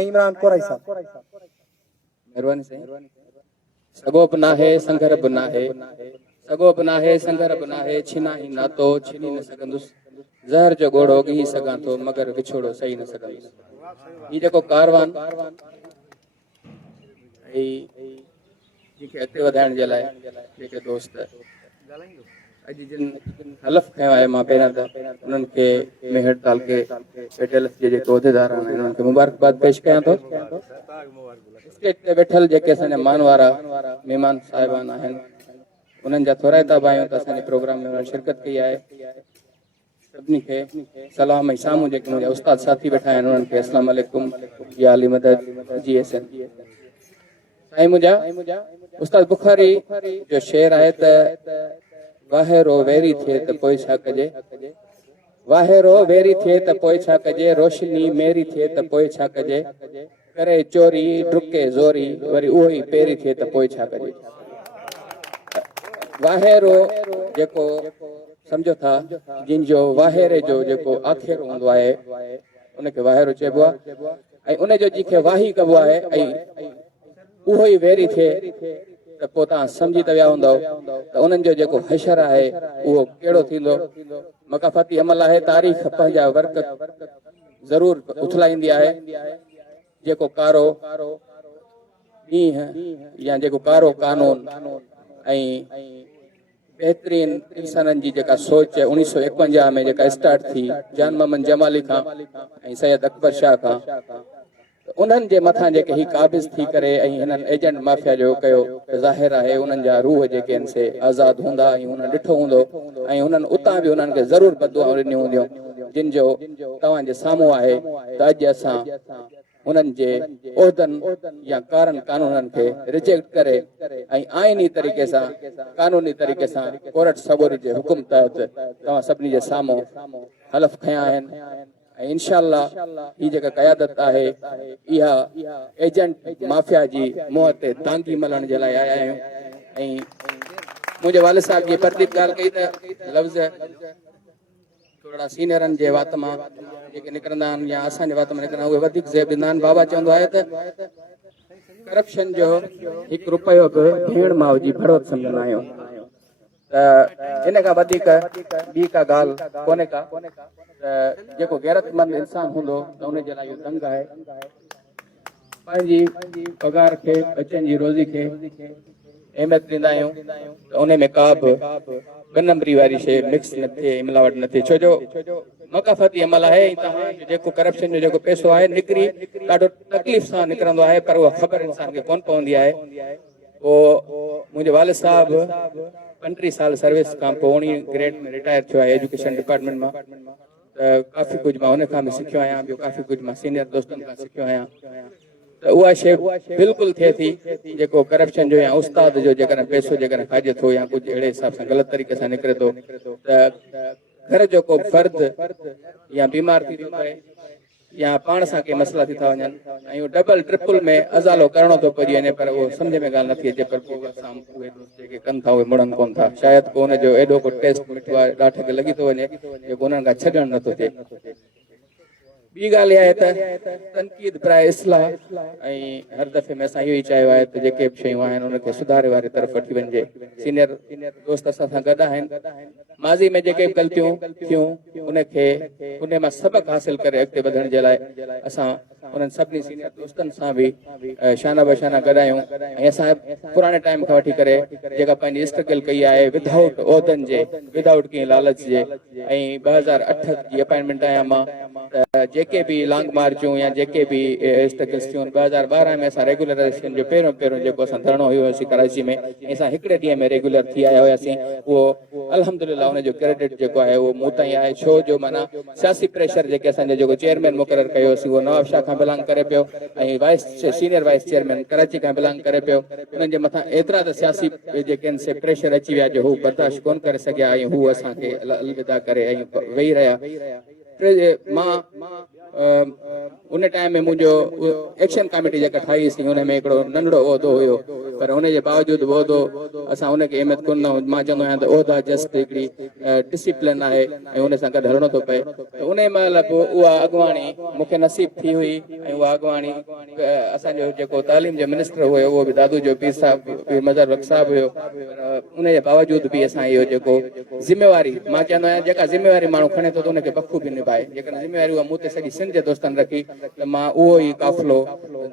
इमरान कोराई साहब। मेहरबानी से सगो बना है संघर बना है, सगो बना है संघर बना है, छिना ही ना तो छिनी न सघंदुस, ज़हर जो घोड़ो गी सघां थो मगर विछोड़ो सही न सघंदुस। ई जेको कारवान अॻिते वधाइण जे लाइ जेके दोस्त अॼु जिन हलफ़ खयो आहे, मां पहिरियां त उन्हनि खे मेहर ताल के पेटल्स जे जेके उहिदेदार आहिनि उन्हनि खे मुबारकबाद पेश कयां थो। स्टेज ते वेठल जेके असांजा मान वारा महिमान साहिबान आहिनि उन्हनि जा थोरा ताब आहियूं त असांजे प्रोग्राम में उन्हनि शिरकत कई आहे। सभिनी खे सलाम। ऐं साम्हूं जेके मुंहिंजा उस्ताद साथी वेठा आहिनि उन्हनि खे अस्सलाम वालेकुम या अली मदद जी एस एन। साईं मुंहिंजा उस्ताद बुखारी जो शेर आहे त वाहेरो वेरी थिए त पोइ छा कजे, वाहेरो वेरी थिए त पोइ छा कजे, रोशनी मेरी थिए त पोइ छा कजे, करे चोरी डुके ज़ोरी वरी उहो ई पेरी थिए त पोइ छा कजे। वाहेरो जेको सम्झो था जिनजो वाहेरे जो जेको आख़िर हूंदो आहे उनखे वाहेरो चइबो आहे, ऐं उनजो जंहिंखे वाही कबो आहे ऐं उहो ई वेरी थिए त पोइ तव्हां सम्झी त विया हूंदव त उन्हनि जो जेको हशर आहे उहो कहिड़ो थींदो। मकाफ़ाती अमल आहे, तारीख़ पंहिंजा वर्क ज़रूर उथलाईंदी आहे। जेको कारो ॾींहुं या जेको कारो कानून ऐं बहितरीन इंसाननि जी जेका सोच 1951 में जेका स्टार्ट थी जान मोहम्मद जमाली खां ऐं सैयद अकबर शाह खां, उन्हनि जे मथां जेके ही काबिज़ थी करे ऐं हिननि एजेंट माफ़िया जो कयो ज़ाहिर आहे उन्हनि जा रूह जेके आहिनि से आज़ादु हूंदा ऐं हुननि ॾिठो हूंदो ऐं हुननि उतां बि उन्हनि खे ज़रूरु बदुआऊं ॾिनियूं हूंदियूं जिन जो तव्हांजे साम्हूं आहे त अॼु असां उन्हनि जे उहिदनि या कारनि कानूननि खे रिजेक्ट करे ऐं आइनी तरीक़े सां कानूनी तरीक़े सां कोर्ट सबूरी जे हुकुम तहत तव्हां सभिनी जे साम्हूं हलफ़ खयां आहिनि। ऐं इंशाअल्लाह ही जेका क़यादत आहे इहा एजेंट माफ़िया जी मुंहं ते तांगी मलण जे लाइ आया आहियूं। ऐं मुंहिंजे वालिद साहिब जी परतीत ॻाल्हि कई त लफ़्ज़ थोरा सीनियरनि जे वात मां जेके निकिरंदा आहिनि या असांजे वात में निकिरंदा उहे वधीक ज़ेब ॾींदा आहिनि। बाबा चवंदो आहे त करप्शन जो 1 रुपयो बि भेण माउ जी भड़ोत सम्झंदा आहियूं त इन खां वधीक ॿी का ॻाल्हि कोन्हे का। त जेको गैरतमंद इंसान हूंदो त उन जे लाइ इहो दंग आहे। पंहिंजी पगार खे बचनि जी रोज़ी खे अहमियत ॾींदा आहियूं त उन में का बि ॿ नंबरी वारी शइ मिक्स न थिए, मिलावट न थिए, छो जो मकाफ़ती अमल आहे। ऐं तव्हांजो जेको करप्शन जो जेको पैसो आहे निकिरी ॾाढो तकलीफ़ सां निकिरंदो आहे, पर उहा ख़बर इंसान खे कोन पवंदी आहे। पोइ मुंहिंजे वालिद साहिब 35 साल सर्विस खां पोइ 19 ग्रेड में रिटायर थियो आहे एजुकेशन डिपार्टमेंट मां। त काफ़ी कुझु मां हुन खां बि सिखियो आहियां, ॿियो काफ़ी कुझु मां सीनियर दोस्तनि खां सिखियो आहियां। त उहा शइ बिल्कुलु थिए थी जेको करप्शन जो या उस्ताद जो जेकॾहिं पैसो जेकॾहिं खाइजे थो या कुझु अहिड़े हिसाब सां ग़लति तरीक़े सां निकिरे थो त घर जो को फर्द या बीमार थी थो पए या पाण सां के मसइला थी था वञनि ऐं डबल ट्रिपल में अज़ालो करिणो थो पइजी वञे, पर उहो सम्झ में ॻाल्हि नथी अचे। पर पोइ असां उहे जेके कनि था उहे मुड़नि कोन था, शायदि को हुनजो एॾो को टेस्ट मिठो आहे ॾाठ खे लॻी थो वञे जेको उन्हनि खां छॾणु नथो थिए। ॿी ॻाल्हि इहा आहे त तनक़ीद प्राय इस्लाह ऐं हर दफ़े में असां इहो ई चयो आहे त जेके बि शयूं आहिनि उनखे सुधारे वारे तरफ़ वठी वञिजे। सीनियर दोस्त असां सां गॾु आहिनि, माज़ी में जेके बि ग़लतियूं थियूं उनखे उन मां सबक़ हासिल करे अॻिते वधण जे लाइ असां उन्हनि सभिनी सीनियर दोस्तनि सां बि शाना बशाना गॾु आहियूं। ऐं असां पुराणे टाइम खां वठी करे जेका पंहिंजी स्ट्रगल कई आहे विदाउट उहिदनि जे, विदाउट कंहिं लालच जे, ऐं 2008 जी अपॉइंटमेंट आहियां मां त जेके बि लॉन्ग मार्चूं या जेके बि स्ट्रगल्स थियूं 2012 में असां रेगुलराइज़ेशन जो पहिरियों जेको असां धरणो हुयोसीं कराची में, ऐं असां हिकिड़े ॾींहं में रेगुलर थी आया हुआसीं। उहो अल्हम्दुलिल्लाह उनजो क्रेडिट जेको आहे उहो मूं ताईं आहे, छो जो माना सियासी प्रेशर जेके असांजो जेको चेयरमैन मुक़ररु कयोसीं उहो नवाब शाह खां बिलोंग करे पियो ऐं सीनियर वाइस चेयरमैन कराची खां बिलोंग करे पियो। उन्हनि जे मथां एतिरा त सियासी जेके आहिनि से प्रेशर अची विया जो हू बर्दाश्त कोन करे सघिया ऐं हू असांखे अलविदा करे ऐं वेही रहिया। मां उन टाइम में मुंहिंजो एक्शन कमेटी जेका ठाहीसीं हुन में हिकिड़ो नंढड़ो उहिदो हुयो पर उन जे बावजूद उहिदो असां उनखे अहमियत कोन ॾियूं। मां चवंदो आहियां त उहिदा जस्ट हिकिड़ी डिसिप्लिन आहे ऐं उन सां गॾु हलणो थो पए। त उन महिल पोइ उहा अॻुवाणी मूंखे नसीब थी हुई ऐं उहा अॻुवाणी असांजो जेको तालीम जो मिनिस्टर हुयो उहो बि दादू जो पीर साहब पीर मज़र बख़्श साहब हुयो। उन जे बावजूद बि असां इहो जेको ज़िम्मेवारी, मां चवंदो आहियां जेका ज़िम्मेवारी माण्हू खणे थो त उनखे बख़ूबी निभाए। जेकॾहिं ज़िम्मेवारी उहा मूं ते सॼी सिंध जे दोस्तनि रखी त मां उहो ई काफ़िलो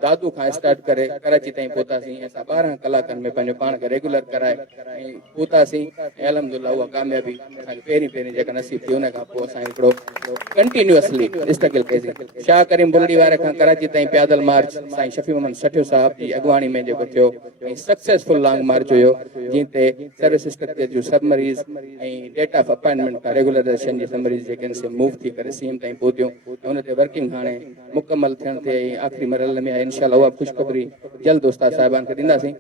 दादू खां स्टार्ट करे कराची ताईं पहुतासीं। असां 12 कलाकनि में पंहिंजो पाण खे रेगुलर कराए ऐं पहुतासीं ऐं अलहमदुलिल्लाह उहा कामयाबी असांखे पहिरीं जेका नसीब थी। उन खां पोइ असां हिकिड़ो कंटिन्यूअसली स्ट्रगल कईसीं। शाह करीम बुलड़ी वारे खां कराची ताईं पैदल मार्च साईं शफ़ी मोहम्मद सठियो साहब जी अॻुवाणी में जेको थियो ऐं सक्सेसफुल लॉन्ग मार्च हुयो जंहिं ते सर्विस स्ट्रक्चर जूं सब मरीज़ ऐं डेट ऑफ अपॉइंटमेंट खां रेगुलराइज़ेशन जी सब मरीज़ जेके आहिनि से मूव थी करे सीएम ताईं पहुतियूं ऐं उन ते वर्किंग हाणे मुकमल थियण ते ऐं आख़िरी मरहले में आहे। इंशाअल्लाह उहा ख़ुशख़बरी जल्द उस्ताद साहिबान खे ॾींदासीं।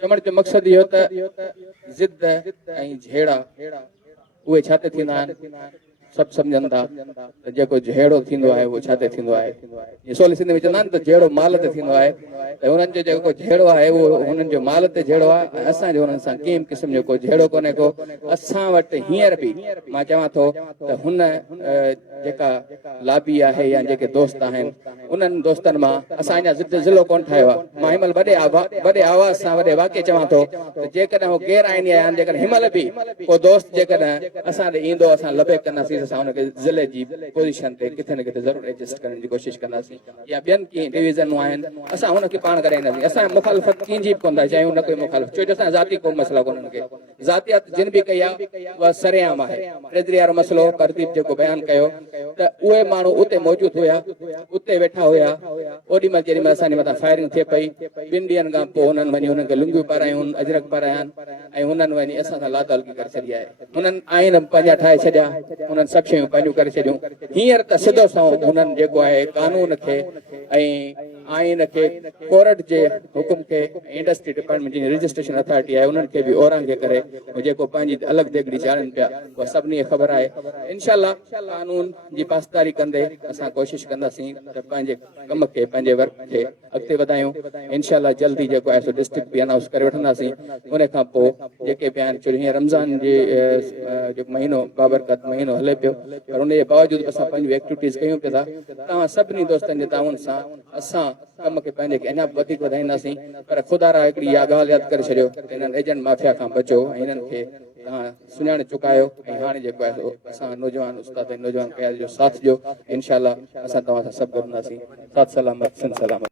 चवण जो मक़सदु इहो त ज़िद ऐं झेड़ा उहे छा ते थींदा आहिनि सभु सम्झनि था त जेको जहिड़ो थींदो आहे उहो छा ते थींदो आहे। सोली सिंध में चवंदा आहिनि त जहिड़ो माल ते थींदो आहे त हुननि जो जेको जहिड़ो आहे उहो हुननि जो माल ते जहिड़ो आहे ऐं असांजो हुननि सां कंहिं क़िस्म जो को जहिड़ो कोन्हे को। असां वटि हींअर बि मां चवां थो त हुन जेका लाबी आहे या जेके दोस्त आहिनि उन्हनि दोस्तनि मां असां अञा ज़िद ज़िलो कोन ठाहियो आहे। मां हिनमहिल वॾे आवाज़ सां वॾे वाक्य चवां थो त जेकॾहिं उहो गैर आइनी आहिनि जेकॾहिं हिनमहिल बि को दोस्त जेकॾहिं असां ॾे ईंदो असां लबे कंदासीं असां हुनखे ज़िले जी पोज़ीशन ते किथे न किथे ज़रूरु एडजस्ट करण जी कोशिशि कंदासीं। या ॿियनि कंहिं डिवीज़नूं आहिनि असां हुनखे पाण कराईंदासीं। असां मुखालफ़त कंहिंजी बि कोन था चाहियूं न कोई मुखालफ़ छो जो असां ज़ाती को मसइला कोन उन्हनि खे ज़ातियात जिन बि कई आहे उहा सरेआम आहे। ट्रेज़री वारो मसइलो परदीप जेको बयानु कयो त उहे माण्हू उते मौजूदु हुया उते वेठा हुया ओॾीमहिल जेॾीमहिल असांजे मथां फायरिंग थिए पई 2 ॾींहंनि खां पोइ हुननि वञी हुननि खे लुंगियूं पारायूं अजरक पाराया ऐं हुननि वञी असां सां लातालगी करे छॾी आहे। हुननि आइन पंहिंजा ठाहे छॾिया हुननि सभु शयूं पंहिंजूं करे छॾियूं। हींअर त सिधो सो हुननि जेको आहे कानून खे ऐं आइन खे कोर्ट जे हुकुम खे इंडस्ट्री डिपार्टमेंट जी रजिस्ट्रेशन अथॉरिटी आहे उन्हनि खे बि ओरांगे करे जेको पंहिंजी अलॻि देगड़ी चाढ़नि पिया उहा सभिनी खे ख़बर आहे। इंशाअल्लाह कानून जी पासदारी कंदे असां कोशिशि कंदासीं त पंहिंजे कम खे पंहिंजे वर्क खे अॻिते वधायूं। इंशाअल्लाह जल्दी जेको आहे सो डिस्ट्रिक्ट बि अनाउंस करे वठंदासीं। उन खां पोइ जेके बि आहिनि छो हींअर रमज़ान जे जेको महीनो बाबरकत महीनो हले पियो पर उन जे बावजूदि असां पंहिंजूं एक्टिविटीज़ कयूं पिया था। तव्हां सभिनी दोस्तनि जे ताउन सां असां कम खे पंहिंजे खे अञा वधीक वधाईंदासीं। पर ख़ुदा रा हिकिड़ी इहा ॻाल्हि यादि करे छॾियो त हिननि एजेंट माफ़िया खां बचो ऐं हिननि खे तव्हां सुञाणे चुकायो ऐं हाणे जेको आहे असां नौजवान उस्ताद ऐं नौजवान क़यादत जो साथ ॾियो। इंशाअल्लाह असां तव्हां सां सभु गॾंदासीं। साथ सलामत सिंध सलामत।